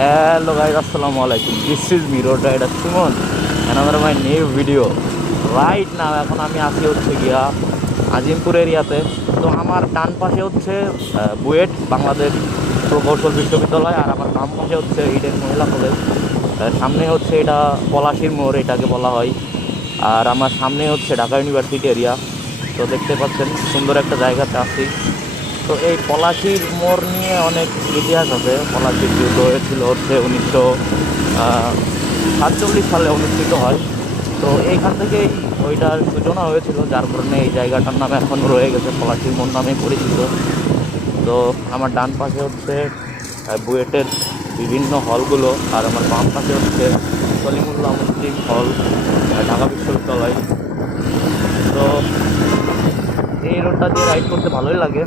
Hello guys, Assalamualaikum. This is me, Road Rider Simon, another my new video. Right now এখন আমি আছি হচ্ছে গিয়া আজিমপুর এরিয়াতে। তো আমার ডান পাশে হচ্ছে বুয়েট বাংলাদেশ প্রকৌশল বিশ্ববিদ্যালয়, আর আমার বাম পাশে হচ্ছে ইডেন মহিলা কলেজ। সামনে হচ্ছে এটা পলাশির মোড় এটাকে বলা হয়, আর আমার সামনে হচ্ছে ঢাকা ইউনিভার্সিটি এরিয়া। তো দেখতে পাচ্ছেন সুন্দর একটা জায়গাতে আছি। তো এই পলাশির মোড় নিয়ে অনেক ইতিহাস আছে। পলাশির যুদ্ধ হয়েছিল হচ্ছে 1947 সালে অনুষ্ঠিত হয়। তো এইখান থেকেই ওইটার সূচনা হয়েছিল, যার কারণে এই জায়গাটার নাম এখন রয়ে গেছে পলাশির মোড় নামে পরিচিত। তো আমার ডান পাশে হচ্ছে বুয়েটের বিভিন্ন হলগুলো, আর আমার বাম পাশে হচ্ছে সলিমুল্লাহ মুসলিম হল, ঢাকা বিশ্ববিদ্যালয়। তো এই রোডটা দিয়ে রাইড করতে ভালোই লাগে।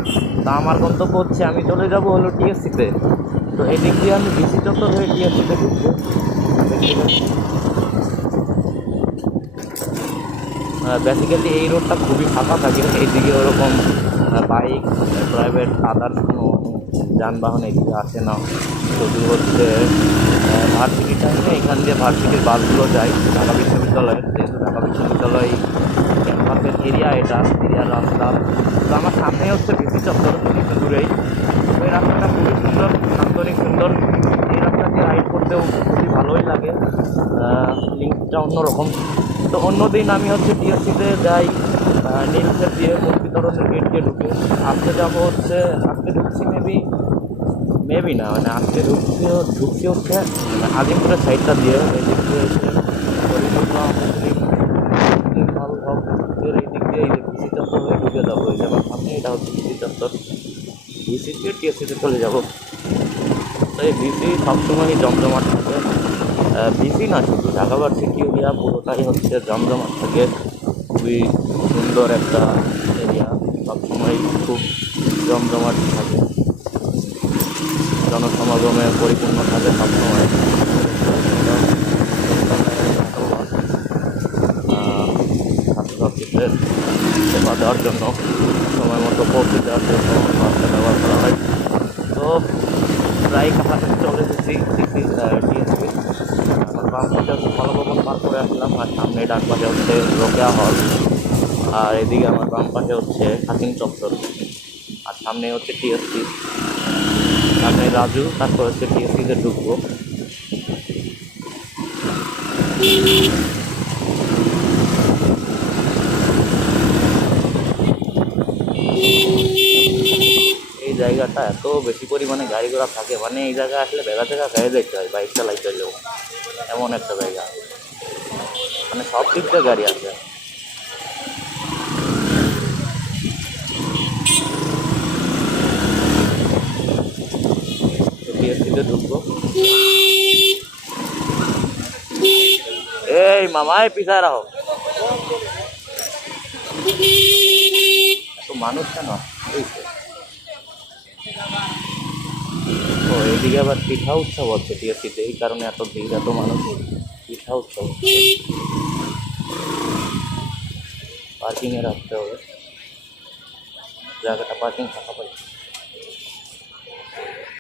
তা আমার গন্তব্য হচ্ছে আমি চলে যাব হলো টিএসসিতে। তো এই দিক দিয়ে আমি ডিসি চত্বর হয়ে টিএসসিতে ঢুকবো। বেসিক্যালি এই রোডটা খুবই ফাঁকা থাকে, এইদিকে ওরকম বাইক প্রাইভেট আদার্স কোনো যানবাহন এইদিকে আসে না। শুধু হচ্ছে ভার্সিটি টাইমে এখান দিয়ে ভার্সিটির বাসগুলো যায় ঢাকা বিশ্ববিদ্যালয়ের, যেহেতু ঢাকা বিশ্ববিদ্যালয় ক্যাম্পাসের এরিয়া, এটা এরিয়ার রাস্তা। তো আমার সামনে হচ্ছে ডিসি চত্বর, একটু দূরেই। তো এই রাস্তাটা খুবই সুন্দর, নান্দনিক সুন্দর। এই রাস্তাটি রাইড করতেও খুবই ভালোই লাগে, লিঙ্কটা অন্যরকম। তো অন্যদিন আমি হচ্ছে টিএসসিতে যাই নীলক্ষেত দিয়ে মুখ বিতরণের গেট দিয়ে ঢুকে। আজকে যাবো হচ্ছে, আজকে ঢুকছি মেবি না, মানে আজকে ঢুকছি হচ্ছে আজিমপুরের সাইডটা দিয়ে। এই দিক দিয়ে এসে সলিমুল্লাহ মুসলিম হল হকের এই দিক দিয়ে এই যে ভিসি চত্বর হয়ে ঢুকে যাবো। এই যাবার সামনে এটা হচ্ছে ভিসি চত্বর, ভিসি দিয়ে টিএসসিতে চলে যাবো। তো এই ভিসি সবসময়ই জমজমাট থাকে। ভিসি না, শুধু ঢাকা ভার্সিটি এরিয়া পুরোটাই হচ্ছে জমজমাট থাকে। খুবই সুন্দর একটা এরিয়া, সবসময় খুব জমজমাট থাকে, জনসমাগমে পরিপূর্ণ থাকে সবসময়। ছাত্রছাত্রীদের সেবা দেওয়ার জন্য, সময় মতো পৌঁছে দেওয়ার জন্য বাসটা ব্যবহার করা হয়। তো প্রায় কাছাকাছি চলে এসেছি টিএসসি। আমার বাম পাশে হচ্ছে কলাভবন পার করে আসলাম, আর সামনে ডান পাশে হচ্ছে রোকেয়া হল, আর এদিকে আমার বাম পাশে হচ্ছে হাকিম চত্বর, আর সামনে হচ্ছে টিএসসি, সামনে রাজু, তারপর হচ্ছে টিএসসিতে ঢুকবো। এই জায়গাটা এত বেশি পরিমাণে গাড়ি ঘোড়া থাকে, মানে এই জায়গায় আসলে ভেগা থেকে গায়ে যাইতে হয়, বাইক চালাইতে হলেও। এমন একটা জায়গা, মানে সব দিক দিয়ে গাড়ি আছে। টিএসসিতে ঢুকবো। এই মামাই পিছায় রাখো, এত মানুষ কেন? ও এদিকে আবার পিঠা উৎসব হচ্ছে টিএসসিতে, এই কারণে এত ভিড়, এত মানুষ। পিঠা উৎসব, পার্কিংয়ে রাখতে হবে, জায়গাটা পার্কিং ফাঁকা পাই।